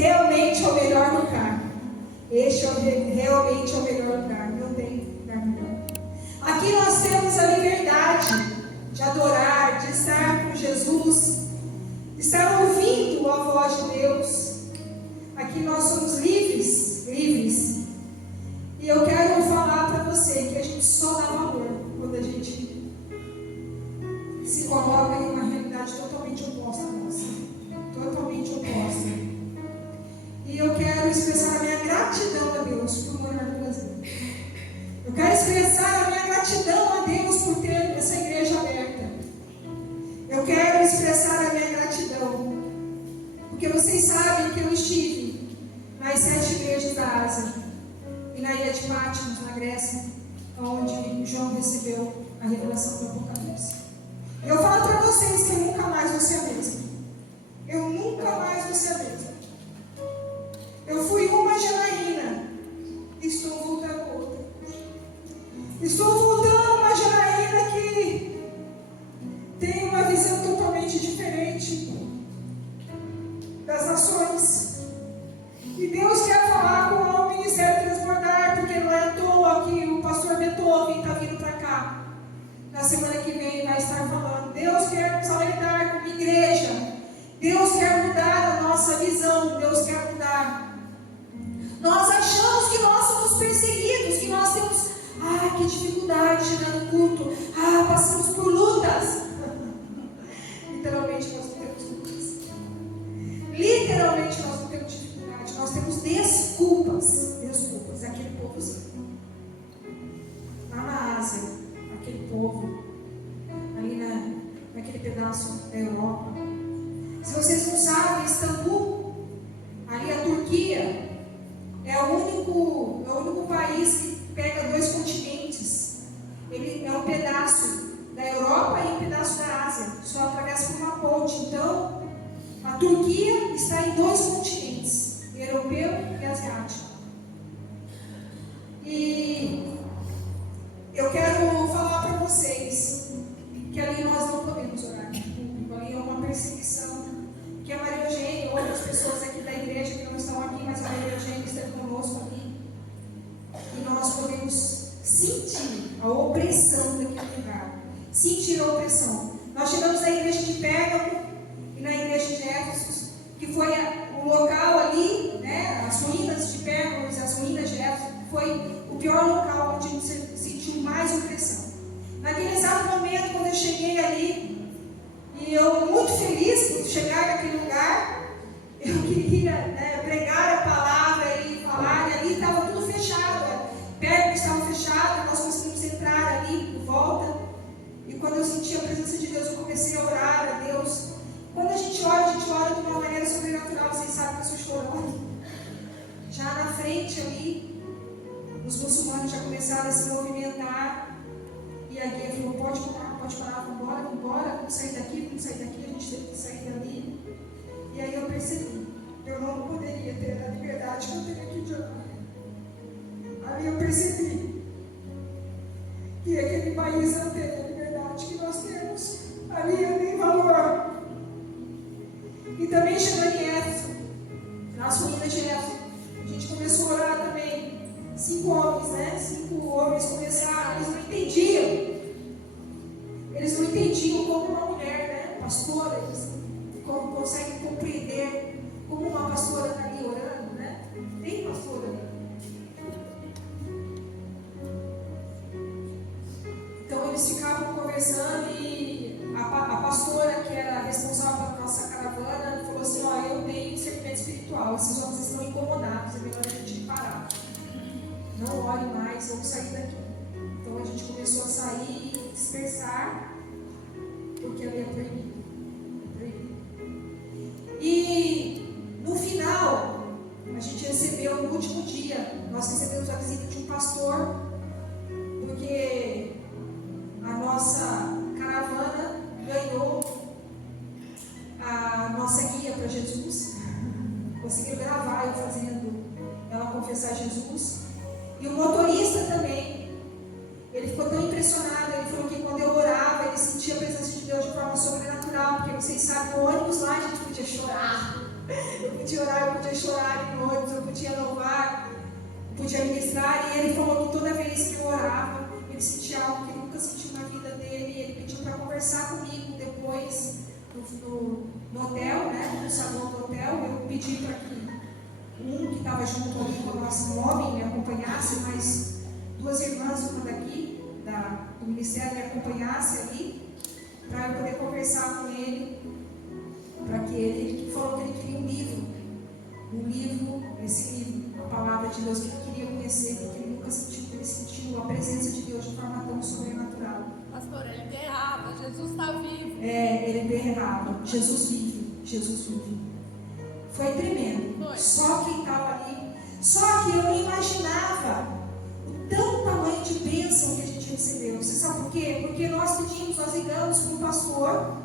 realmente é o melhor lugar. Este realmente é o melhor lugar. Não tem lugar melhor. Aqui nós temos a liberdade de adorar, de estar com Jesus, de estar ouvindo a voz de Deus. Aqui nós somos livres, livres. E eu quero falar para você que a gente só dá valor quando a gente se coloca em uma realidade totalmente oposta à nossa. Totalmente oposta. E eu quero expressar a minha gratidão a Deus por morar no Brasil. Eu quero expressar a minha gratidão a Deus por ter essa igreja aberta. Eu quero expressar a minha gratidão, porque vocês sabem que eu estive nas 7 igrejas da Ásia e na ilha de Patmos, na Grécia, onde João recebeu a revelação do Apocalipse. Eu falo para vocês que eu nunca mais vou ser a mesma. Eu nunca mais vou ser a mesma. Eu fui uma Janaína, estou voltando outra. Estou voltando uma Janaína que tem uma visão totalmente diferente das nações. E Deus quer falar com o Ministério Transbordar, porque não é à toa que o pastor Beethoven está vindo para cá. Na semana que vem vai estar falando. Deus quer nos alertar como igreja. Deus quer mudar a nossa visão. Deus quer mudar. Nós achamos que nós somos perseguidos, que nós temos, que dificuldade de chegar no culto. Passamos por lutas. Literalmente nós não temos lutas. Literalmente nós não temos dificuldade. Nós temos desculpas. Desculpas. Aquele povozinho. Lá na Ásia, aquele povo, ali naquele pedaço da Europa. Se vocês não sabem, Istambul, ali a Turquia, é o único país que pega 2 continentes. Ele é um pedaço da Europa e um pedaço da Ásia. Só atravessa por uma ponte. Então, a Turquia está em 2 continentes, europeu e asiático. E eu quero falar para vocês que ali nós não podemos orar em público. Ali é uma perseguição. Que a Maria Eugênia e outras pessoas aqui da igreja que não estão aqui, mas a Maria Eugênia esteve conosco ali. E nós podemos sentir a opressão daquele lugar. Sentir a opressão. Nós chegamos na igreja de Pérgamo e na igreja de Éfeso, que foi o local ali, né, as ruínas de Pérgamo e as ruínas de Éfeso, foi o pior local onde a gente sentiu mais opressão. Naquele exato momento, quando eu cheguei ali, e eu muito feliz por chegar naquele lugar, eu queria pregar a palavra e falar, e ali estava tudo fechado, Pérgamo estava fechado, nós conseguimos entrar ali por volta, e quando eu senti a presença de Deus, eu comecei a orar a Deus. Quando a gente ora de uma maneira sobrenatural, vocês sabem que eu estou chorando. Já na frente ali, os muçulmanos já começaram a se movimentar, e a guia falou, pode parar, vamos embora, vamos sair daqui, a gente teve que sair dali. E aí eu percebi, eu não poderia ter a liberdade que eu tenho aqui de orar. Aí eu percebi que aquele país não tem a liberdade que nós temos. Ali eu dei valor. E também chegando em Éfeso, nas ruínas de Éfeso, a gente começou a orar também. 5 homens começaram, eles não entendiam. Eles não entendiam como uma mulher, pastora, eles como conseguem compreender como uma pastora está ali orando, né? Tem pastora ali. Então eles ficavam conversando e a pastora, que era responsável pela nossa caravana, falou assim, eu tenho discernimento espiritual, esses homens estão incomodados, é melhor a gente parar. Não ore mais, vamos sair daqui. Então a gente começou a sair e dispersar, porque ali é proibido. E no final, a gente recebeu, no último dia, nós recebemos a visita de um pastor, porque a nossa caravana ganhou a nossa guia para Jesus. Conseguiu gravar eu fazendo ela confessar Jesus. E o motorista também. Ele ficou tão impressionado, ele falou que quando eu orava, ele sentia a presença de Deus de forma sobrenatural, porque vocês sabem, no ônibus lá a gente podia chorar, Eu podia orar, eu podia chorar em ônibus, eu podia louvar, eu podia ministrar. E ele falou que toda vez que eu orava, ele sentia algo que ele nunca sentiu na vida dele. E ele pediu para conversar comigo depois no hotel, né, no salão do hotel. Eu pedi para que que estava junto comigo, o nosso homem, me acompanhasse, mas 2 irmãs, uma daqui, do ministério, me acompanhasse ali, para eu poder conversar com ele, para que ele falou que ele queria um livro, esse livro, a palavra de Deus, que ele queria conhecer, porque ele nunca sentiu a presença de Deus de forma tão sobrenatural. Pastor, ele berrava, Jesus está vivo. Ele berrava, Jesus vive, Jesus vive. Foi tremendo. Foi. Só quem estava ali. Só que eu não imaginava o tamanho de bênção que a gente recebeu. Você sabe por quê? Porque nós ligamos para um pastor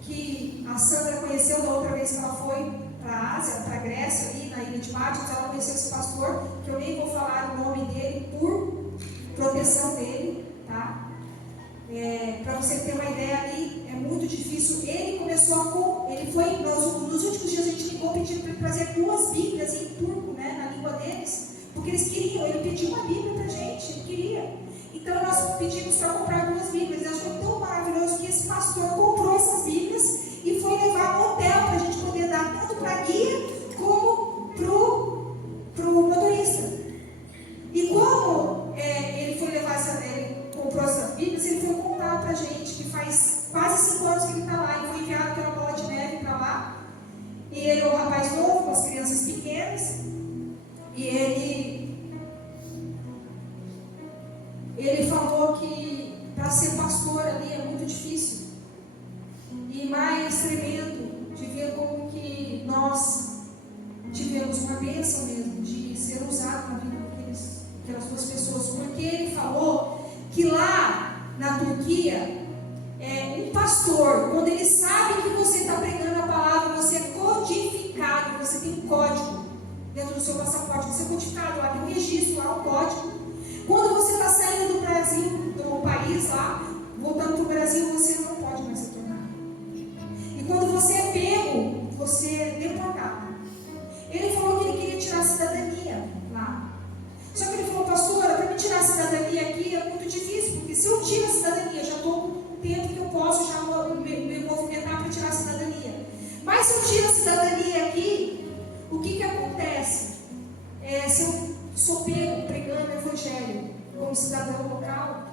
que a Sandra conheceu da outra vez que ela foi para a Ásia, para a Grécia, ali na ilha de Patmos. Ela conheceu esse pastor, que eu nem vou falar o nome dele por proteção dele, tá? Para você ter uma ideia ali, é muito difícil. Ele nos últimos dias a gente ligou pedindo para ele trazer 2 Bíblias em turco, né, na língua deles, porque eles queriam, ele pediu uma Bíblia para a gente, ele queria. Então nós pedimos para comprar 2 Bíblias. Eu achei tão maravilhoso que esse pastor comprou essas Bíblias e foi levar no hotel para a gente poder dar tanto para a guia como para o motorista. E como ele foi levar ele comprou essas Bíblias, ele foi contar para a gente que faz quase 5 anos que ele está lá, e foi enviado pela Bola de Neve para lá. E ele é um rapaz novo, com as crianças pequenas, e ele falou que para ser pastor ali é muito difícil. E mais tremendo de ver como que nós tivemos uma bênção mesmo de ser usado na vida daquelas 2 pessoas, porque ele falou que lá na Turquia, um pastor, quando ele sabe que você está pregando a palavra, você é codificado, você tem um código dentro do seu passaporte, você é codificado lá, tem um registro lá, um código. Quando você está saindo do Brasil, do país lá, voltando para o Brasil, você não pode mais retornar. E quando você é pego, você é deportado. Ele falou que ele queria tirar a cidadania lá. Só que ele falou, pastora, para me tirar a cidadania aqui é muito difícil, porque se eu tiro a cidadania, já estou com o tempo que eu posso já me movimentar para tirar a cidadania. Mas se eu tiro a cidadania aqui, o que acontece? Se eu sou pego pregando o evangelho como cidadão local,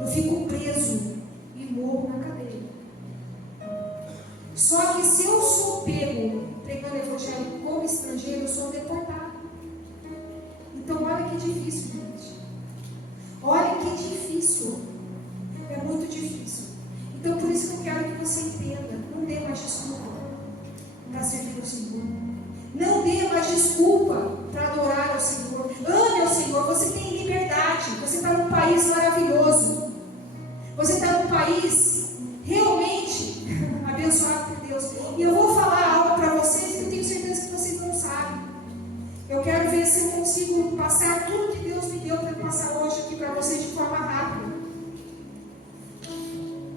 eu fico preso e morro na cadeia. Só que se eu sou pego pregando o evangelho como estrangeiro, eu sou deportado. Então olha que difícil, gente. Olha que difícil. É muito difícil. Então por isso que eu quero que você entenda. Não dê mais desculpa para servir ao Senhor. Não dê mais desculpa para adorar ao Senhor. Ame ao Senhor. Você tem liberdade. Você está num país maravilhoso. Você está num país realmente abençoado por Deus. E eu vou falar algo para vocês que eu tenho certeza que vocês não sabem. Eu quero ver se eu consigo passar tudo que Deus me deu para passar hoje aqui para vocês de forma rápida.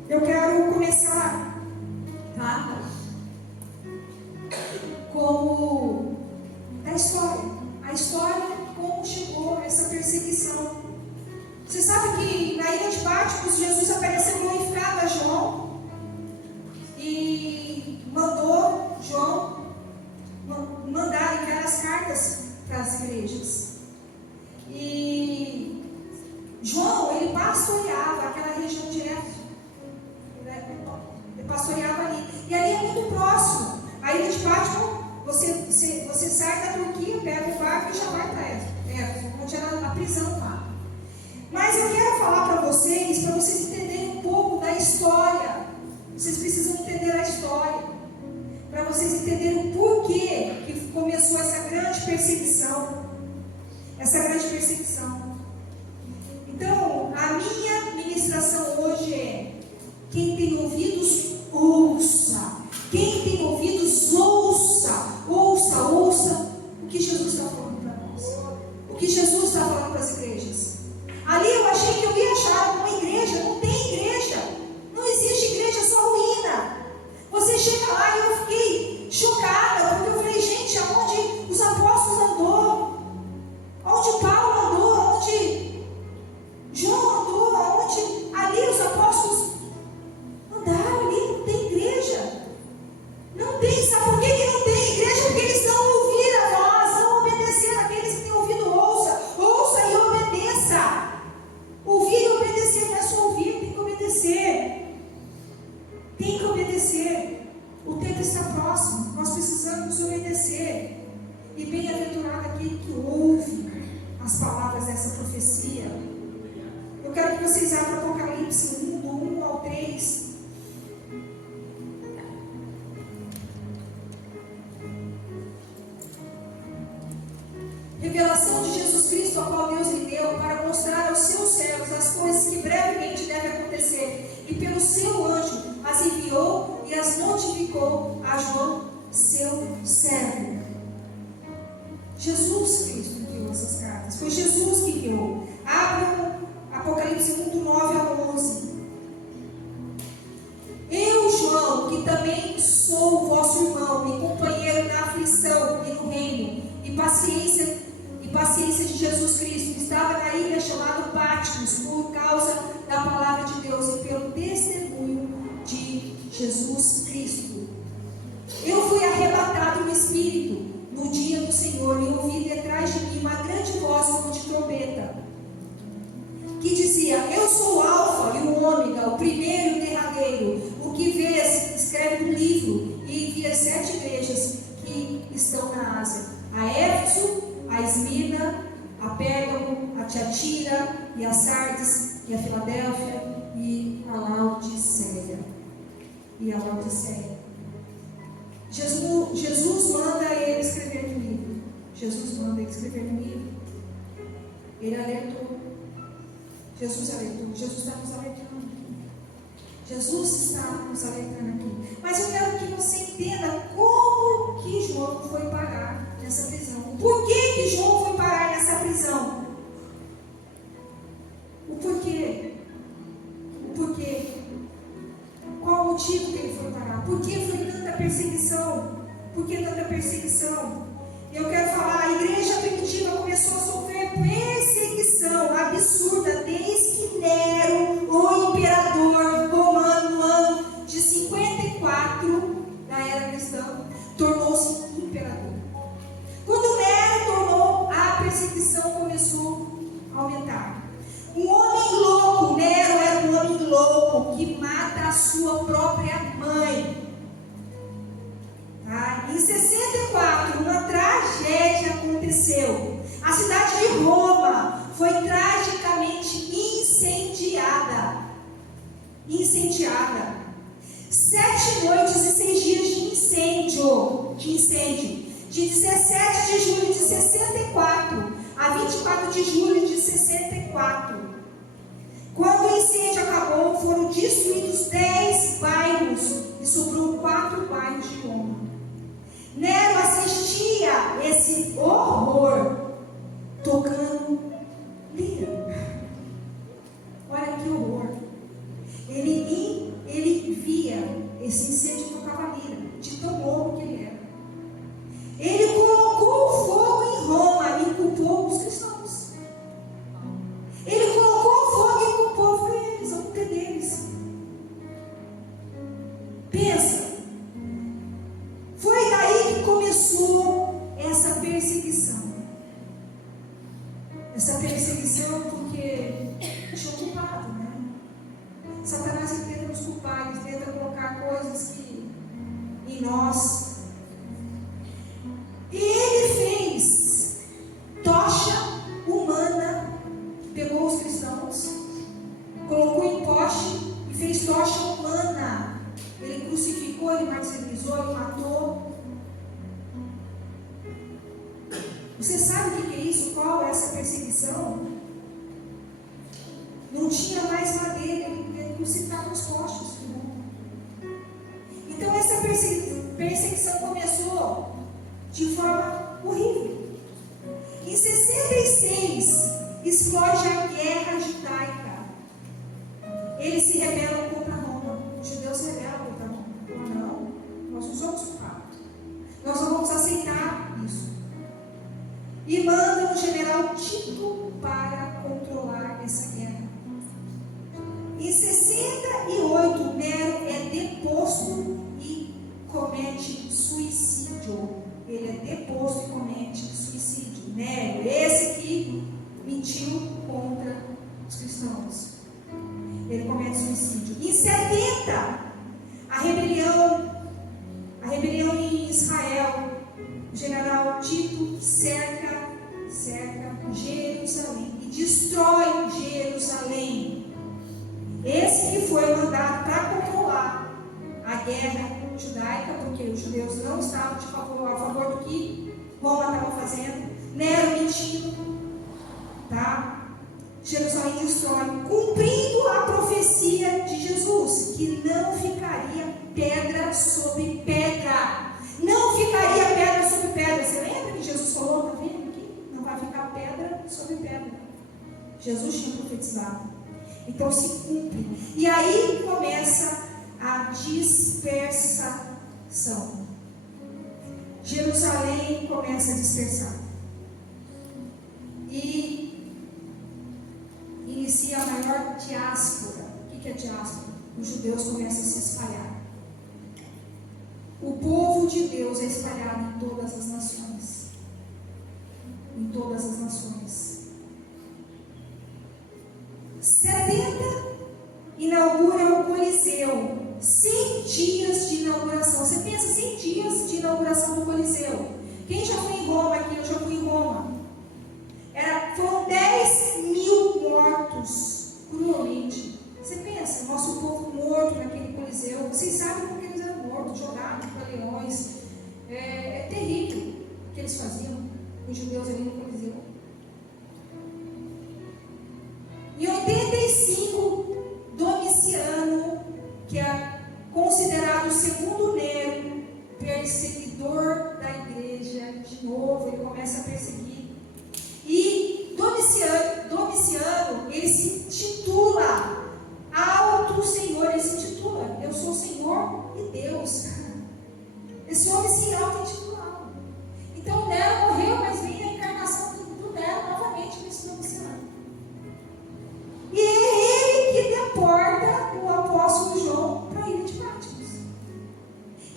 Eu quero começar, tá? Como a história como chegou essa perseguição. Você sabe que na ilha de Patmos Jesus apareceu glorificado a João e mandou João mandar enviar as cartas para as igrejas. E João, ele pastoreava aquela região direto. Ele pastoreava ali. E ali é muito próximo. A ilha de Patmos, você sai da Turquia, pega o barco e já vai para Éfeso, onde era a prisão lá. Mas eu quero falar para vocês entenderem um pouco da história. Vocês precisam entender a história, para vocês entenderem o porquê que começou essa grande perseguição. Então, a minha ministração hoje é: quem tem ouvidos, ouça. Quem tem ouvidos, ouça. Ouça o que Jesus está falando para nós. O que Jesus está falando para as igrejas. Ali eu achei que eu ia achar uma igreja. Não tem igreja. Não existe igreja, é só ruína. Você chega lá e eu fiquei chocada, porque eu falei, vocês abram Apocalipse 1, do 1 ao 3. Revelação de Jesus Cristo, a qual Deus lhe deu para mostrar aos seus servos as coisas que brevemente devem acontecer. E pelo seu anjo as enviou e as notificou a João, seu servo. Jesus Cristo enviou essas cartas. Foi Jesus que enviou. Abram Apocalipse 1, do 9 ao 11. Eu, João, que também sou vosso irmão e companheiro na aflição e no reino e paciência de Jesus Cristo, estava na ilha chamada Patmos por causa da palavra de Deus e pelo testemunho de Jesus Cristo. Eu fui arrebatado no Espírito no dia do Senhor e ouvi detrás de mim uma grande voz como de trombeta, que dizia: eu sou o Alfa e o Ômega, o primeiro e o derradeiro. O que vês, escreve no livro e envia 7 igrejas que estão na Ásia: a Éfeso, a Esmirna, a Pérgamo, a Tiatira e a Sardes e a Filadélfia e a Laodiceia. Jesus manda ele escrever no livro. Ele alertou. Jesus alertou. Jesus está nos alertando. Jesus está nos alertando aqui. Mas eu quero que você entenda como que João foi parar nessa prisão. Por que João foi parar nessa prisão? O porquê? Qual o motivo que ele foi parar? Por que foi tanta perseguição? Eu quero falar, a igreja primitiva começou a sofrer perseguição absurda desde que Nero, o imperador romano, no ano de 54 da era cristã, tornou-se imperador. Quando Nero tornou, a perseguição começou a aumentar. Um homem louco, Nero era um homem louco que mata a sua própria mãe. Em 64, uma tragédia aconteceu. A cidade de Roma foi tragicamente incendiada. 7 noites e 6 dias de incêndio. De 17 de julho de 64 a 24 de julho de 64. Quando o incêndio acabou, foram destruídos 10 bairros e sobrou 4 bairros de Roma. Nero assistia esse horror tocando lira. Olha que horror. Ele via esse incêndio e tocava lira, de tão louco que ele era. Ele colocou fogo em Roma e culpou os cristãos. Ele colocou fogo e culpou, foi eles, a culpa é deles. Pensa. Foi daí que começou essa perseguição. Porque tinha culpado, né? Satanás tenta nos culpar, ele tenta colocar coisas em nós. E ele fez tocha humana, pegou os cristãos, colocou em poste e fez tocha humana. Ele crucificou, ele martirizou, ele matou. Você sabe o que é isso? Qual é essa perseguição? Não tinha mais madeira, ele crucificava os postes. Então essa perseguição começou de forma horrível. Em 66 explode a guerra judaica. Eles se rebelam contra Roma. Os judeus se rebelam contra Roma. Não, nós não somos culpados. Nós não vamos aceitar isso. E mandam o general Tito para controlar essa guerra. Em 68, Nero é deposto e comete suicídio. Ele é deposto e comete suicídio. Nero, esse que mentiu contra os cristãos. Ele comete suicídio. Em 70, a rebelião em Israel. O general Tito cerca Jerusalém e destrói Jerusalém. esse que foi mandado para controlar a guerra judaica, porque os judeus não estavam a favor do que Roma estava fazendo. Nero mentindo, tá? Jerusalém destrói, cumprindo a profecia de Jesus, que não ficaria pedra sobre pedra. Não ficaria pedra sobre pedra. Você lembra que Jesus falou, tá vendo aqui? Não vai ficar pedra sobre pedra. Jesus tinha profetizado. Então se cumpre. E aí começa a dispersação. Jerusalém começa a dispersar. E inicia a maior diáspora. O que é diáspora? Os judeus começam a se espalhar. O povo de Deus é espalhado em todas as nações. Em todas as nações. 70 inaugura o Coliseu. 100 dias de inauguração. Você pensa 100 dias de inauguração do Coliseu. Quem já foi em Roma aqui? Eu já fui em Roma. Foram 10.000 mortos cruelmente. Você pensa, nosso povo morto naquele Coliseu. Vocês sabem como eles eram mortos, jogados para leões. É terrível o que eles faziam, os judeus ali no Coliseu. Em 85, Domiciano, que é considerado o segundo Nero, perseguidor da igreja, de novo, ele começa a perseguir. E Domiciano, ele se titula Alto Senhor, ele se titula, eu sou o Senhor e Deus. Esse homem se auto-intitulava. Então o Nero morreu, mas vem a encarnação do Nero novamente nesse Domiciano. E é ele que deporta o apóstolo João para a ilha de Patmos.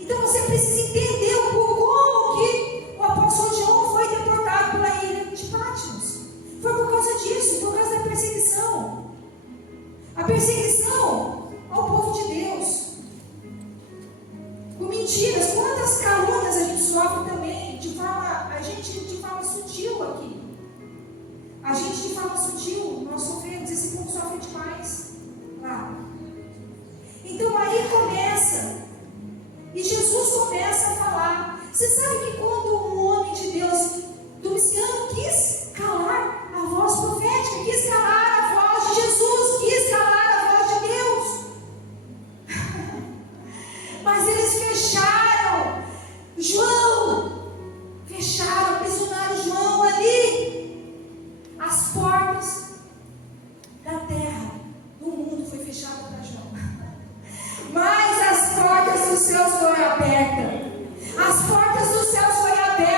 Então você precisa entender como que o apóstolo João foi deportado para a ilha de Patmos. Foi por causa disso, por causa da perseguição. A perseguição ao povo de Deus. Com mentiras, quantas calúnias a gente sofre também, a gente de forma sutil aqui. A gente de forma sutil, nós sofremos, esse povo sofre demais lá. Então aí começa, e Jesus começa a falar. Você sabe que quando um homem de Deus, Domiciano, quis calar a voz profética, quis calar a voz de Jesus, quis calar a voz de Deus, mas eles fecharam aprisionaram João ali. As portas da terra, do mundo foi fechada para João, mas as portas dos céus foram abertas. As portas dos céus foram abertas.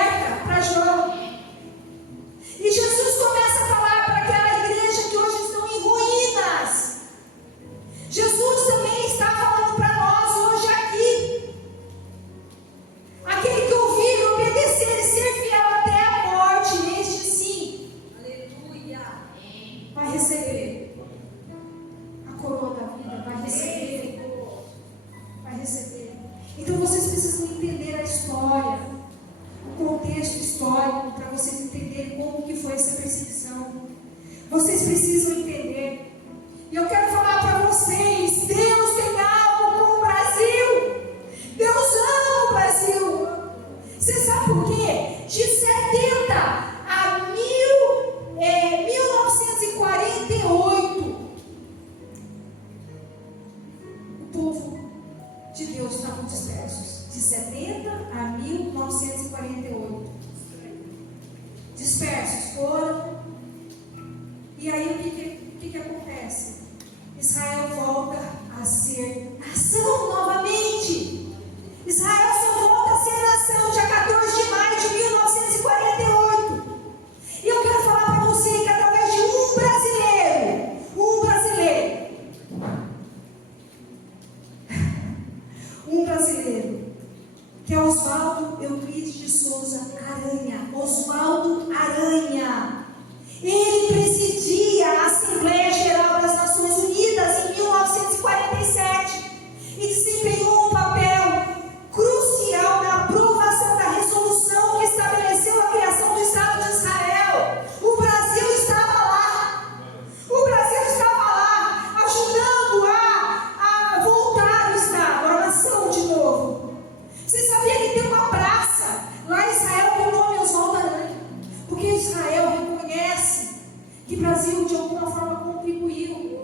que o Brasil de alguma forma contribuiu.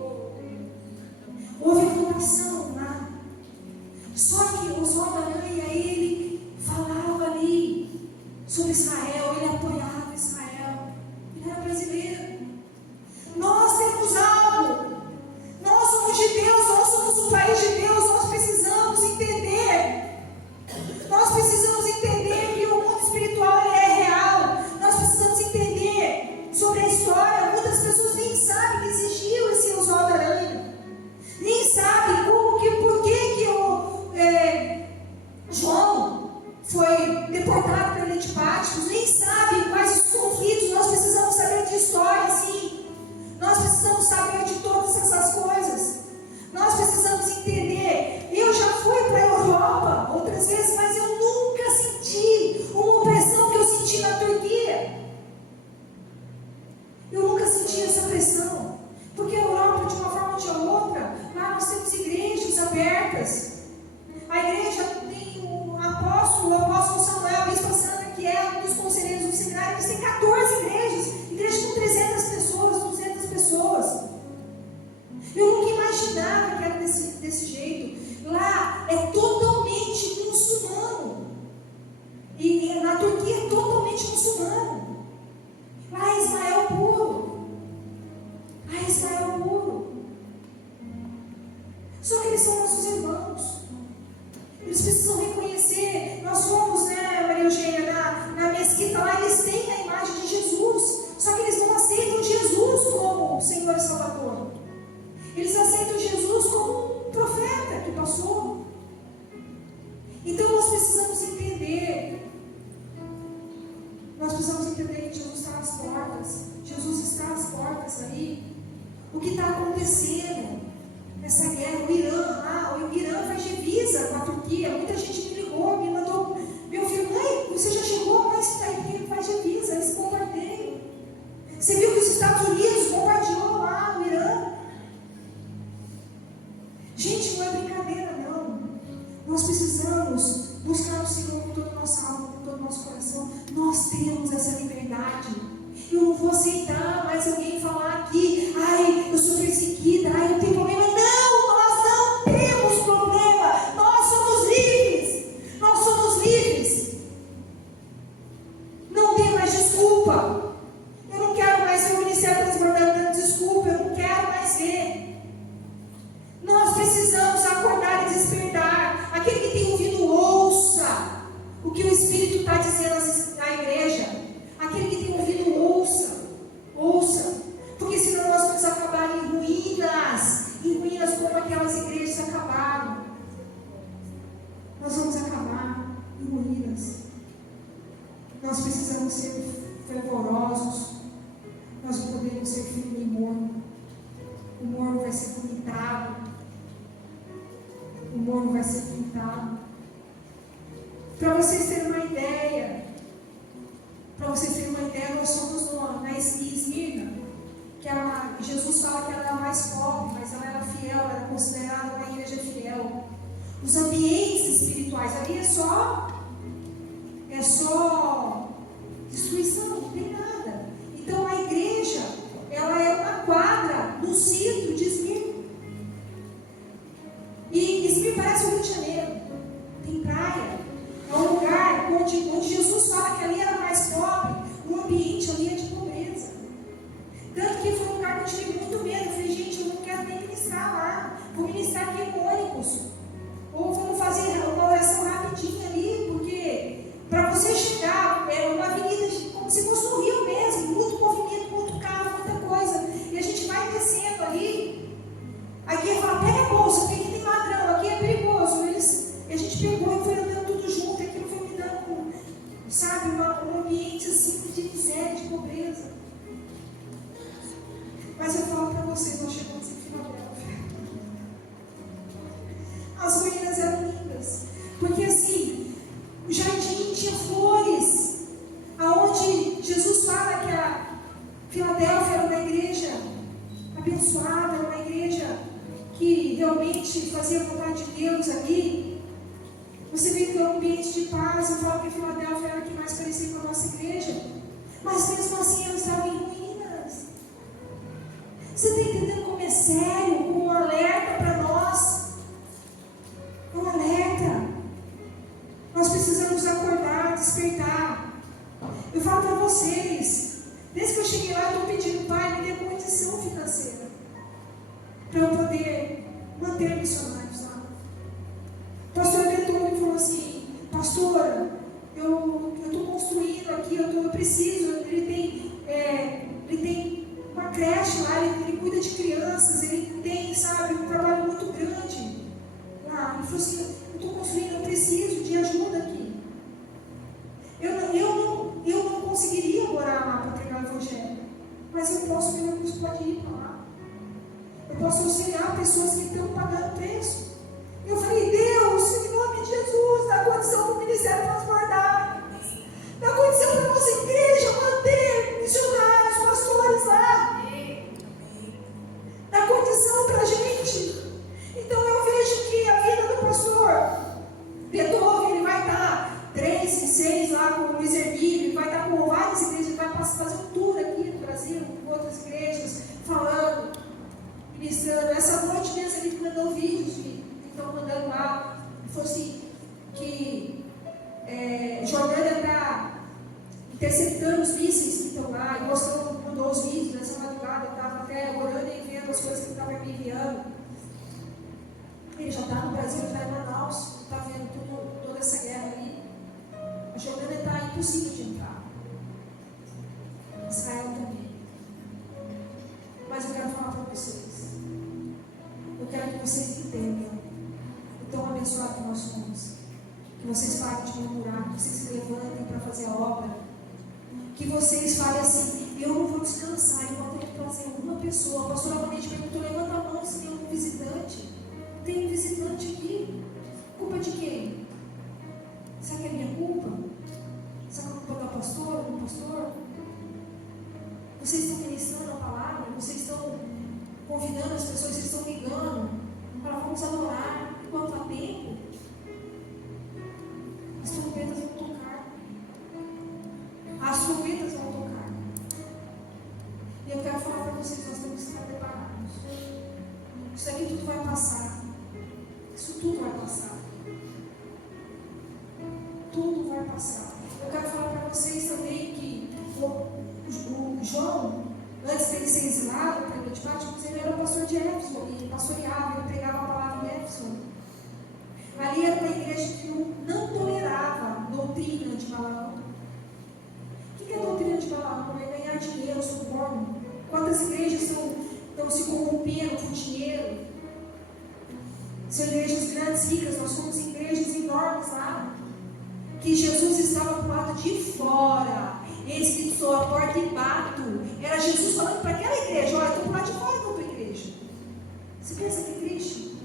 Houve votação lá. Só que o Oswaldo Aranha, ele falava ali sobre Israel, ele apoiava Israel. Ele era brasileiro. Nós temos algo. Nós somos de Deus, nós somos um país de Deus, nós precisamos entender. Nós precisamos entender que o mundo espiritual ele é real. Nós precisamos entender sobre a história. Muitas pessoas nem sabem que existiu esse Oswaldo Aranha. Nem sabem por que João foi deportado para Ilha de Patmos. Nem sabem quais os conflitos. Nós precisamos saber de história, sim. Nós precisamos saber de todas essas coisas. Nós precisamos entender. Eu já fui para a Europa outras vezes, mas eu nunca senti uma opressão que eu senti na Turquia. Eu nunca senti essa pressão. Porque a Europa, de uma forma ou de outra, lá nós temos igrejas abertas. A igreja tem o apóstolo Samuel, a bispa Sandra, que é um dos conselheiros do seminário. Eles têm 14 igrejas com 300 pessoas, 200 pessoas. Eu nunca imaginava que era desse jeito. Lá é totalmente muçulmano. E na Turquia é totalmente muçulmano. Lá é Israel puro. Lá é Israel puro. Só que eles são nossos irmãos. Eles precisam reconhecer. Nós fomos, Maria Eugênia, na mesquita lá, eles têm a imagem de Jesus. Só que eles não aceitam Jesus como Senhor e Salvador. Eles aceitam Jesus como um profeta que passou. Então nós precisamos entender. Nós precisamos entender que Jesus está nas portas. Jesus está às portas aí. O que está acontecendo? Essa guerra, o Irã faz divisa com a Turquia. Muita gente me ligou, me mandou. Meu filho, mãe, você já chegou? Mãe, você está aí porque ele faz divisa, esse bombardeio. Você viu que os Estados Unidos bombardeou lá o Irã? Gente, não é brincadeira, não. Nós precisamos buscar o Senhor com toda a nossa alma, com todo o nosso coração. Nós temos essa liberdade. Eu não vou aceitar mais alguém falar aqui, ai, eu sou perseguida, ai, eu tenho problema. Não, nós não temos problema. Nós somos livres. Nós somos livres. Não tem mais desculpa. Eu não quero mais ver o Ministério Transbordando dando desculpa. Eu não quero mais ver. Nós precisamos acordar e despertar. Aquele que tem ouvido, ouça o que o Espírito está dizendo à igreja. Aquele que tem ouvido, ouça. Porque senão nós vamos acabar em ruínas como aquelas igrejas acabaram. Nós vamos acabar em ruínas. Nós precisamos ser fervorosos. Nós não podemos ser firme e morno. O morno vai ser vomitado. O morno vai ser vomitado. Para vocês terem uma ideia, nós somos na Esmirna, que Jesus fala que ela era mais pobre, mas ela era fiel, ela era considerada uma igreja fiel. Os ambientes espirituais ali é só destruição, não tem nada. Então a igreja, ela é uma quadra no sítio de Esmirna. E Esmirna parece o Rio de Janeiro, tem praia. É um lugar onde Jesus fala que ali era mais pobre, o ambiente ali é de pobreza. Tanto que foi um lugar que eu tive muito medo. Eu falei, gente, eu não quero nem ministrar lá. Vou ministrar aqui em ônibus. Ou vamos fazer uma oração rapidinha ali, porque para você chegar, é uma avenida como se fosse um rio mesmo, muito movimento, muito carro, muita coisa. E a gente vai descendo ali. Aqui ele fala, pega a bolsa, porque aqui tem ladrão, aqui é perigoso. E a gente pegou e foi andando tudo junto, e aquilo foi me dando, sabe, um ambiente assim de miséria, de pobreza. Mas eu falo para vocês, nós chegamos em Filadélfia. As ruínas eram lindas, porque assim, o jardim tinha flores, aonde Jesus fala que a Filadélfia era uma igreja abençoada, era uma igreja que realmente fazia a vontade de Deus ali. Você vê que é um ambiente de paz. Eu falo que a Filadélfia era a que mais parecia com a nossa igreja, mas mesmo assim ela estava em ruínas. Você está entendendo como é sério, como um alerta para nós? É um alerta. Nós precisamos acordar, despertar. Eu falo para vocês, desde que eu cheguei lá, eu estou pedindo, Pai, me dê condição financeira para eu poder manter missionários lá. O pastor Beto me falou assim, pastora, eu estou construindo aqui, eu preciso, ele tem uma creche lá, ele cuida de crianças, ele tem, sabe, um trabalho muito grande lá. Ele falou assim, eu estou construindo, eu preciso de ajuda aqui. Eu não conseguiria morar lá para pregar o evangelho, mas eu posso, meu Deus pode ir para lá. Eu posso auxiliar pessoas que estão pagando preço. Eu falei, Deus, em nome de Jesus, dá condição para o ministério transbordar. Dá condição para a nossa igreja manter missionários, pastores lá. Dá condição para a gente. Então eu vejo que a vida do pastor Beethoven, ele vai estar 3 e 6 lá com o Luiz Hermílio, ele vai estar com várias igrejas, ele vai fazer um tour aqui no Brasil, com outras igrejas, falando, ministrando. Essa noite mesmo ele me mandou vídeos que estão mandando lá. Ele falou assim, que Jordânia está interceptando os mísseis que estão lá, e mostrou, mandou os vídeos nessa madrugada, eu estava até orando e vendo as coisas que ele estava me enviando. Ele já está no Brasil, está em Manaus, está vendo toda essa guerra ali. A Jordânia está impossível de entrar. Israel também. Mas eu quero falar para vocês. Eu quero que vocês entendam o tão abençoado que nós somos. Que vocês parem de murmurar, que vocês se levantem para fazer a obra. Que vocês falem assim, eu não vou descansar enquanto eu trazer uma pessoa. A pastora Vanete perguntou, levanta a mão se tem um visitante. Tem um visitante aqui. Culpa de quem? Será que é minha culpa? Será que é culpa da pastora, do pastor? Vocês estão ministrando a palavra? Vocês estão convidando as pessoas? Vocês estão ligando para vamos adorar enquanto há tempo? As trompetas vão tocar. As trompetas vão tocar. E eu quero falar para vocês, nós temos que estar preparados. Isso aqui tudo vai passar. Isso tudo vai passar. Tudo vai passar. Eu quero falar para vocês também que o João, antes dele ser exilado para a de Patmos, ele era o pastor de Éfeso, ele pastoreava, ele pregava a palavra em Éfeso. Ali era uma igreja que não tolerava a doutrina de Balaão. O que é a doutrina de Balaão? É ganhar dinheiro, suborno. Quantas igrejas estão se corrompendo com dinheiro? São igrejas grandes, ricas. Nós somos igrejas enormes lá. Que Jesus estava do lado de fora. Eis que sou a porta e bato. Era Jesus falando para aquela igreja: olha, eu estou do lado de fora da tua igreja. Você pensa que é triste?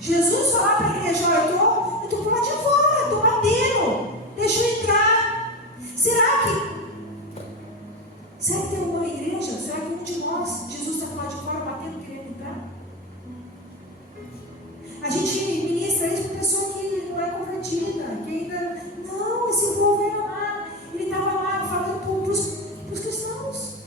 Jesus falar para a igreja: olha, eu estou do lado de fora, estou batendo. Deixa eu entrar. Será que tem uma igreja? Será que um de nós, Jesus está do lado de fora batendo, querendo entrar? A gente ministra isso para pessoa que não é convertida, que ainda, não, esse povo era lá, ele estava lá falando para os cristãos,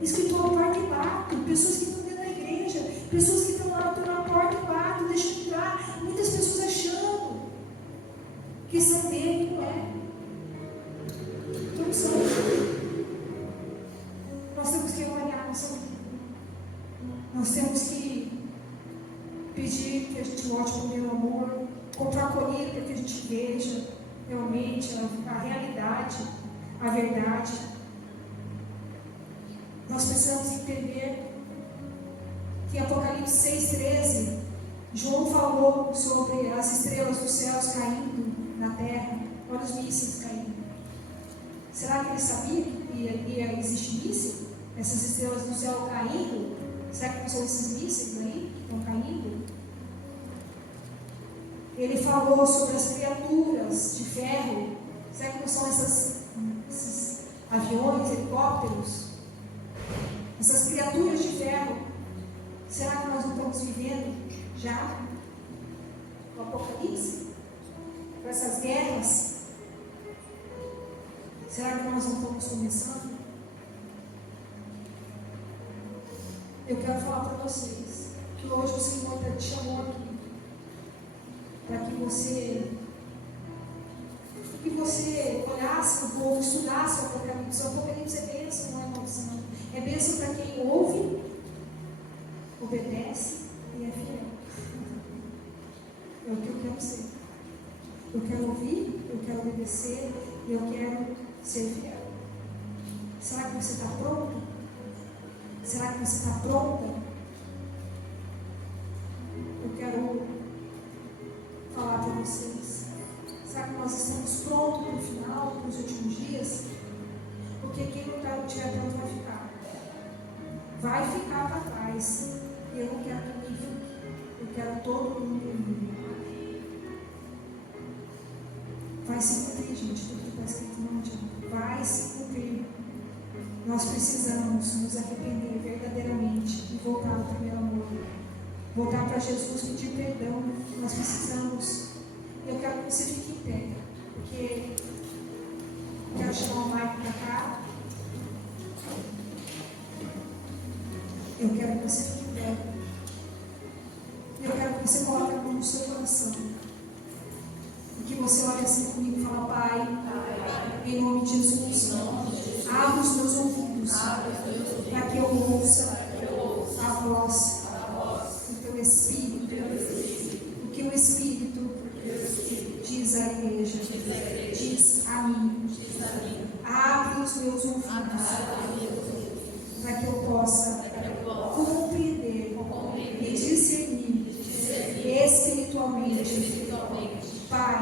escrito a porta e bato, pessoas que estão dentro da igreja, pessoas que estão lá, estão na porta e bato, deixam de entrar, muitas pessoas achando que são dele, não é, não são. Nós temos que avaliar a nossa vida, nós temos que pedir que a gente volte para o meu amor, comprar colírio para que a gente veja realmente a realidade, a verdade. Nós precisamos entender que em Apocalipse 6,13, João falou sobre as estrelas dos céus caindo na terra, olha os mísseis caindo. Será que ele sabia que ia existir míssil? Essas estrelas do céu caindo? Será que não são esses mísseis aí que estão caindo? Ele falou sobre as criaturas de ferro. Será que não são esses aviões, helicópteros? Essas criaturas de ferro. Será que nós não estamos vivendo já o Apocalipse? Com essas guerras? Será que nós não estamos começando? Eu quero falar para vocês que hoje o Senhor te chamou aqui para que você olhasse um pouco, estudasse o Apocalipse. O Apocalipse é bênção, não é maldição. É bênção para quem ouve, obedece e é fiel. É o que eu quero ser. Eu quero ouvir, eu quero obedecer e eu quero ser fiel. Será que você está pronto? Será que você está pronta? Eu quero falar para vocês. Será que nós estamos prontos para o final, para os últimos dias? Porque quem não estiver pronto vai ficar. Vai ficar para trás. E eu não quero que ninguém fique. Eu quero todo mundo unido. Vai se cumprir, gente. Tudo que está escrito não adianta. Vai se cumprir. Nós precisamos nos arrepender verdadeiramente e voltar ao primeiro amor. Voltar para Jesus, pedir perdão. Nós precisamos. Eu quero que você fique em pé, porque eu quero chamar o Maico para cá. Eu quero que você fique em pé. Eu quero que você coloque a mão no seu coração. E que você olhe assim comigo e fale: Pai, em nome de Jesus, abra os meus ouvidos para que eu ouça a voz do teu Espírito. O que o Espírito diz à igreja, diz a mim. Abre os meus ouvidos para que eu possa compreender e discernir espiritualmente. Pai,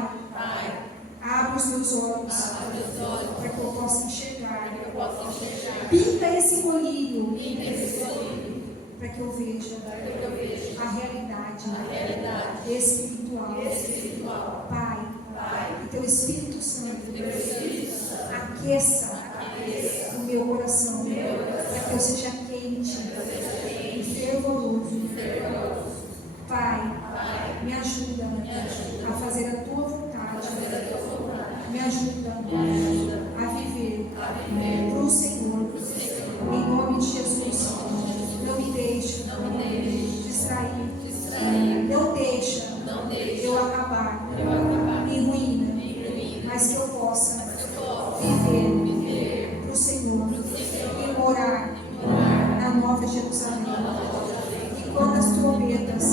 abre os meus olhos para que eu possa enxergar. Pinta esse colírio para que eu veja a realidade espiritual. Pai, que teu Espírito Santo aqueça o meu coração para que eu seja quente e fervoroso. Pai, me ajuda a fazer a tua vontade. Me ajuda a viver para o Senhor. Em nome de Jesus, não me deixe distrair. Não deixa eu acabar em ruína, mas que eu possa viver para o Senhor e morar na Nova Jerusalém. E quando as trombetas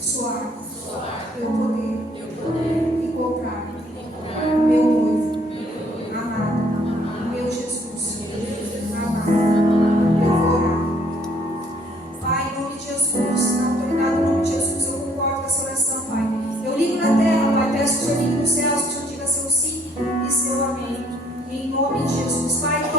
soar, eu poder encontrar meu noivo amado, meu Jesus amado. Eu vou orar. Pai, em nome de Jesus, na autoridade do nome de Jesus, eu concordo com essa oração, Pai. Eu ligo na terra, Pai, peço que o Senhor ligue nos céus, que o Senhor diga seu sim e seu amém. Em nome de Jesus, Pai,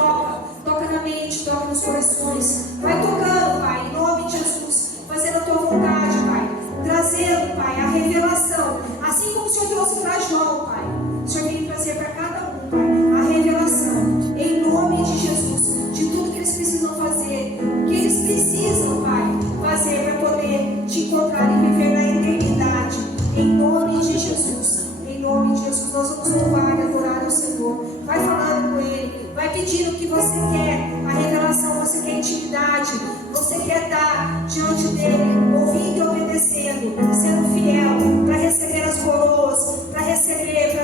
toca na mente, toca nos corações. Vai tocando, Pai, em nome de Jesus, fazendo a tua vontade, Pai. Trazendo, Pai, a revelação, assim como o Senhor trouxe para João, Pai. O Senhor vem trazer para cada um, Pai, a revelação, em nome de Jesus, de tudo que eles precisam fazer, o que eles precisam, Pai, fazer para poder te encontrar e viver na eternidade, em nome de Jesus. Em nome de Jesus, nós vamos louvar e adorar ao Senhor. Vai falando com Ele, vai pedindo o que você quer, a revelação, você quer intimidade, você quer estar diante dEle, ouvindo e obedecendo, sendo fiel, para receber as coroas, para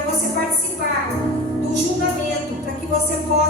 você participar do julgamento, para que você possa